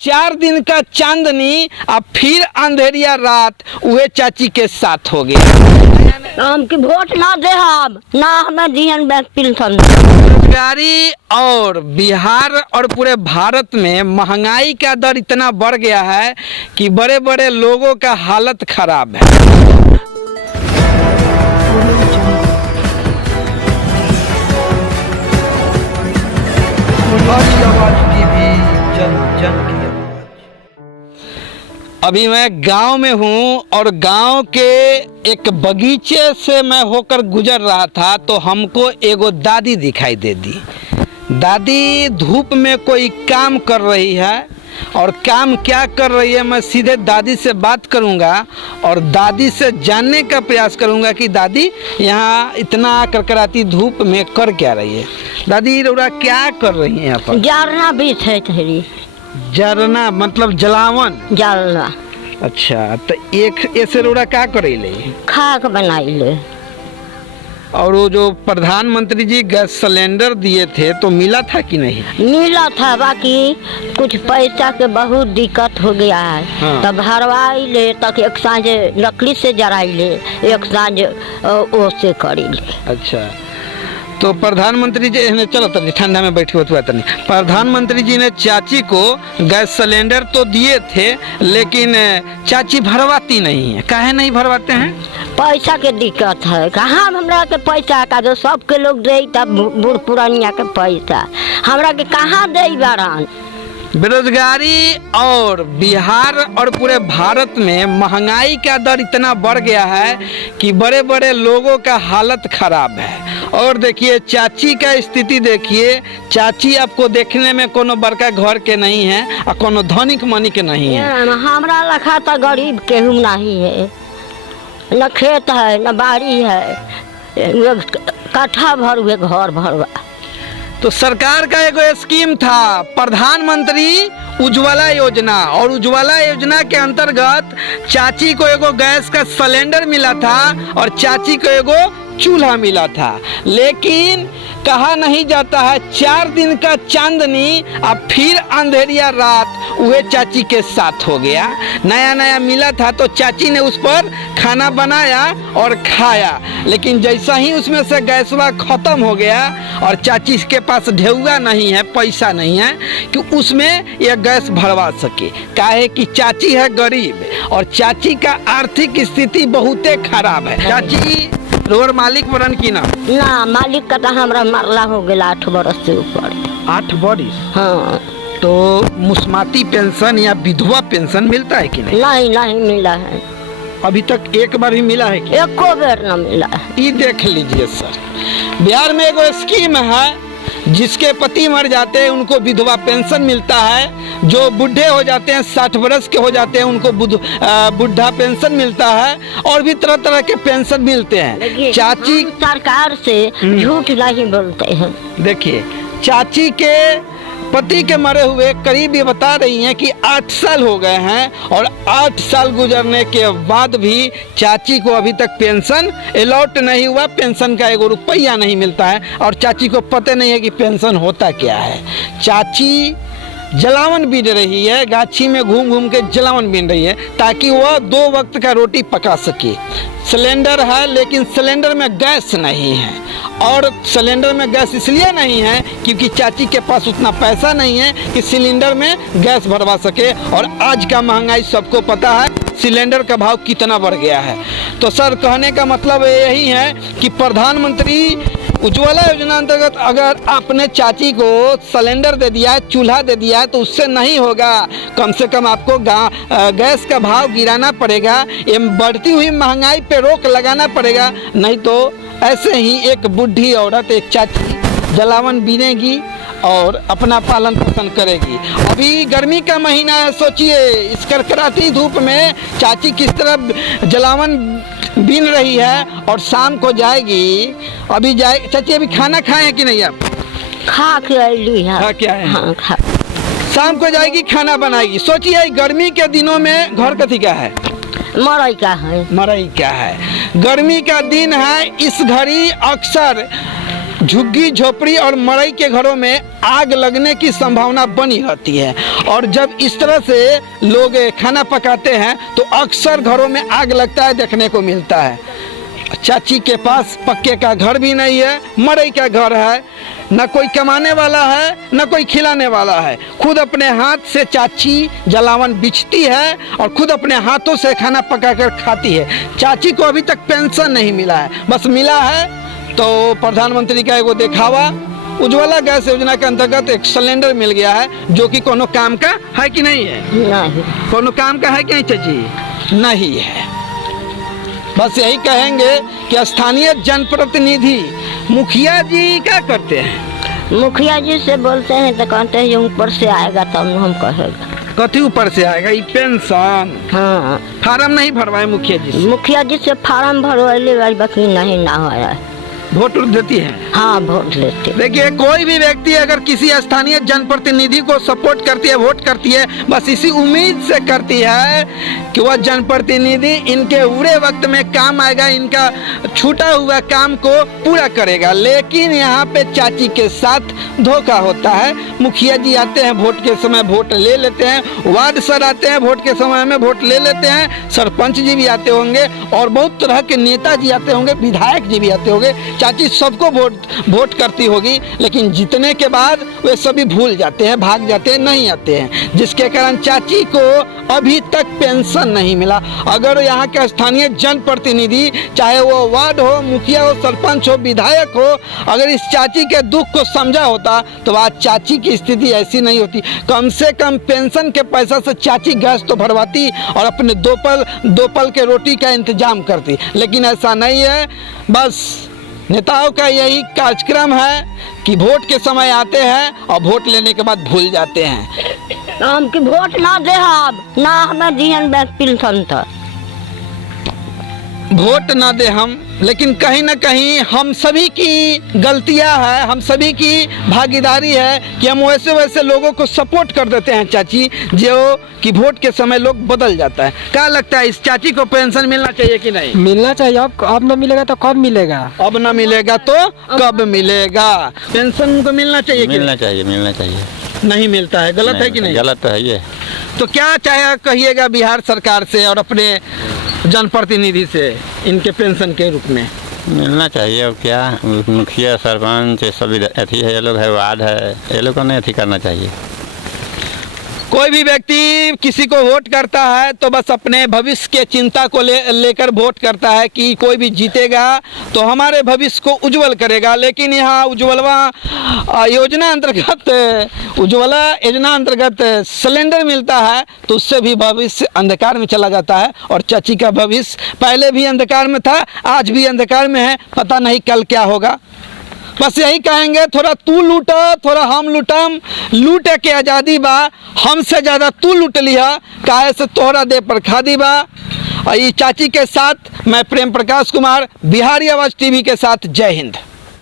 4 दिन का चांदनी अब फिर अंधेरिया रात उहे चाची के साथ हो गया। हमके वोट ना दे हम ना हमें जीवन पेंशन। बेरोजगारी और बिहार और पूरे भारत में महंगाई का दर इतना बढ़ गया है कि बड़े बड़े लोगों का हालत खराब है। अभी मैं गांव में हूं और गांव के एक बगीचे से मैं होकर गुजर रहा था तो हमको एगो दादी दिखाई दे दी। दादी धूप में कोई काम कर रही है और काम क्या कर रही है मैं सीधे दादी से बात करूंगा और दादी से जानने का प्रयास करूंगा कि दादी यहाँ इतना करकराती धूप में कर क्या रही है। दादी रौरा क्या कर रही है यहाँ पर? जरना बीच है तेरी। जरना मतलब जलावन? जलना। अच्छा, तो एक ऐसे रौरा क्या करे ले? खाक बनाई ले। और वो जो प्रधानमंत्री जी गैस सिलेंडर दिए थे तो मिला था कि नहीं? मिला था, बाकी कुछ पैसा के बहुत दिक्कत हो गया है। हाँ। तब भरवाई ले तक एक सांझ लकड़ी से जराई ले, एक सांझ ओ से करी ले। अच्छा, तो प्रधानमंत्री जी ने चलो तब ठंडा में बैठी हुआ नहीं, प्रधानमंत्री जी ने चाची को गैस सिलेंडर तो दिए थे लेकिन चाची भरवाती नहीं है। काहे नहीं भरवाते हैं? पैसा के दिक्कत है। कहाँ हमरा के पैसा का जो सबके लोग दे तब बूढ़ पुरानिया के पैसा हमरा के कहाँ दे बारान। बेरोजगारी और बिहार और पूरे भारत में महंगाई का दर इतना बढ़ गया है कि बड़े बड़े लोगों का हालत खराब है। और देखिए चाची का स्थिति देखिए, चाची आपको देखने में कोनो बड़का घर के नहीं है और कोनो धनिक मनी के नहीं है। हमरा लखा तो गरीब केहू नहीं है, न खेत है न बाड़ी है, कट्ठा भर हुए घर भरवा। तो सरकार का एगो स्कीम था प्रधानमंत्री उज्ज्वला योजना और उज्ज्वला योजना के अंतर्गत चाची को एगो गैस का सिलेंडर मिला था और चाची को एगो चूल्हा मिला था। लेकिन कहा नहीं जाता है 4 दिन का चांदनी अब फिर अंधेरिया रात उहे चाची के साथ हो गया। नया नया मिला था तो चाची ने उस पर खाना बनाया और खाया, लेकिन जैसा ही उसमें से गैसवा खत्म हो गया और चाची के पास ढेउआ नहीं है, पैसा नहीं है कि उसमें यह गैस भरवा सके। काहे कि चाची है गरीब और चाची का आर्थिक स्थिति बहुते खराब है। चाची रोड मालिक बनन की ना? ना, मालिक का तो हमरा मरला हो गया 8 बरस से ऊपर। 8 बरस? हाँ। तो मुस्माती पेंशन या विधवा पेंशन मिलता है कि नहीं? नहीं नहीं मिला है अभी तक एक बार भी मिला है कि? एको बेर न मिला है। ये देख लीजिए सर, बिहार में एगो स्कीम है जिसके पति मर जाते हैं उनको विधवा पेंशन मिलता है, जो बूढ़े हो जाते हैं 60 बरस के हो जाते हैं उनको बुढ़ा पेंशन मिलता है और भी तरह तरह के पेंशन मिलते हैं। चाची सरकार से झूठ नहीं बोलते हैं। देखिए चाची के पति के मरे हुए करीब ये बता रही हैं कि 8 साल हो गए हैं और 8 साल गुजरने के बाद भी चाची को अभी तक पेंशन अलॉट नहीं हुआ, पेंशन का 1 रुपया नहीं मिलता है और चाची को पता नहीं है कि पेंशन होता क्या है। चाची जलावन बीन रही है, गाछी में घूम घूम के जलावन बीन रही है ताकि वह 2 वक्त का रोटी पका सके। सिलेंडर है लेकिन सिलेंडर में गैस नहीं है और सिलेंडर में गैस इसलिए नहीं है क्योंकि चाची के पास उतना पैसा नहीं है कि सिलेंडर में गैस भरवा सके। और आज का महंगाई सबको पता है, सिलेंडर का भाव कितना बढ़ गया है। तो सर कहने का मतलब यही है कि प्रधानमंत्री उज्ज्वला योजना अंतर्गत अगर आपने चाची को सिलेंडर दे दिया है, चूल्हा दे दिया है तो उससे नहीं होगा, कम से कम आपको गैस का भाव गिराना पड़ेगा, ये बढ़ती हुई महंगाई पे रोक लगाना पड़ेगा। नहीं तो ऐसे ही एक बूढ़ी औरत, एक चाची जलावन बीनेगी और अपना पालन पोषण करेगी। अभी गर्मी का महीना है, सोचिए इस करकराती धूप में चाची किस तरह जलावन बीन रही है और शाम को जाएगी। अभी जाए चाची, अभी खाना खाए कि नहीं आप? खा के अली है। खा क्या है? हाँ, खा। शाम को जाएगी खाना बनाएगी। सोचिए गर्मी के दिनों में घर कथी का है? मरई का है। मरई क्या है? गर्मी का दिन है, इस घड़ी अक्सर झुग्गी झोपड़ी और मड़ई के घरों में आग लगने की संभावना बनी रहती है। और जब इस तरह से लोग खाना पकाते हैं तो अक्सर घरों में आग लगता है, देखने को मिलता है। चाची के पास पक्के का घर भी नहीं है, मड़ई का घर है, न कोई कमाने वाला है न कोई खिलाने वाला है। खुद अपने हाथ से चाची जलावन बिछती है और खुद अपने हाथों से खाना पकाकर खाती है। चाची को अभी तक पेंशन नहीं मिला है, बस मिला है तो प्रधानमंत्री का एगो दिखावा, उज्ज्वला गैस योजना के अंतर्गत एक सिलेंडर मिल गया है जो कि कोनो काम का है कि नहीं है? नहीं। कोनो काम का है कि नहीं चाची? नहीं है। बस यही कहेंगे कि स्थानीय जनप्रतिनिधि मुखिया जी क्या करते हैं? मुखिया जी से बोलते हैं तो कहते हैं ये ऊपर से आएगा तब हम कहेगा। कथी ऊपर से आएगा? ये पेंशन? हाँ। फार्म नहीं भरवाए मुखिया जी से? मुखिया जी से फार्म भरवाइले बाकी नहीं ना हो रहा है। वोट देती है? हाँ, वोट लेते। देखिए, कोई भी व्यक्ति अगर किसी स्थानीय जनप्रतिनिधि को सपोर्ट करती है, वोट करती है, बस इसी उम्मीद से करती है कि वह जनप्रतिनिधि इनके बुरे वक्त में काम आएगा, इनका छूटा हुआ काम को पूरा करेगा। लेकिन यहाँ पे चाची के साथ धोखा होता है। मुखिया जी आते हैं वोट के समय, वोट ले लेते हैं, वार्ड सर आते हैं वोट के समय में, वोट ले लेते हैं, सरपंच जी भी आते होंगे और बहुत तरह के नेता जी आते होंगे, विधायक जी भी आते होंगे। चाची सबको वोट करती होगी, लेकिन जीतने के बाद वे सभी भूल जाते हैं, भाग जाते हैं, नहीं आते हैं, जिसके कारण चाची को अभी तक पेंशन नहीं मिला। अगर यहाँ के स्थानीय जनप्रतिनिधि, चाहे वो वार्ड हो, मुखिया हो, सरपंच हो, विधायक हो, अगर इस चाची के दुख को समझा होता तो आज चाची की स्थिति ऐसी नहीं होती। कम से कम पेंशन के पैसा से चाची गैस तो भरवाती और अपने दो पल के रोटी का इंतजाम करती, लेकिन ऐसा नहीं है। बस नेताओं का यही कार्यक्रम है कि वोट के समय आते हैं और वोट लेने के बाद भूल जाते हैं। हम की वोट ना दे ना हमें दिहन बैंक पेंशन था। वोट ना दे हम, लेकिन कहीं ना कहीं हम सभी की गलतियां हैं, हम सभी की भागीदारी है कि हम वैसे लोगों को सपोर्ट कर देते हैं चाची, जो कि वोट के समय लोग बदल जाता है। क्या लगता है, इस चाची को पेंशन मिलना चाहिए कि नहीं? मिलना चाहिए। अब न मिलेगा तो कब मिलेगा? अब ना मिलेगा तो कब मिलेगा? पेंशन को मिलना चाहिए कि मिलना चाहिए, मिलना चाहिए। नहीं मिलता है, गलत है कि नहीं? गलत तो है ये। तो क्या चाहे कहिएगा बिहार सरकार से और अपने जनप्रतिनिधि से इनके पेंशन के रूप में? मिलना चाहिए। अब क्या, मुखिया सरपंच सभी अथी है, ये लोग है, वार्ड है, ये लोग को नहीं अथी करना चाहिए। कोई भी व्यक्ति किसी को वोट करता है तो बस अपने भविष्य के चिंता को लेकर वोट करता है कि कोई भी जीतेगा तो हमारे भविष्य को उज्जवल करेगा। लेकिन यहाँ उज्ज्वला योजना अंतर्गत सिलेंडर मिलता है तो उससे भी भविष्य अंधकार में चला जाता है। और चाची का भविष्य पहले भी अंधकार में था, आज भी अंधकार में है, पता नहीं कल क्या होगा। बस यही कहेंगे, थोड़ा तू लूटा थोड़ा हम लूटम, लूटे के आज़ादी बा, हमसे ज़्यादा तू लूट लिया, काहे से तोहरा दे पर खादी बा। और ये चाची के साथ मैं प्रेम प्रकाश कुमार, बिहारी आवाज़ टीवी के साथ, जय हिंद।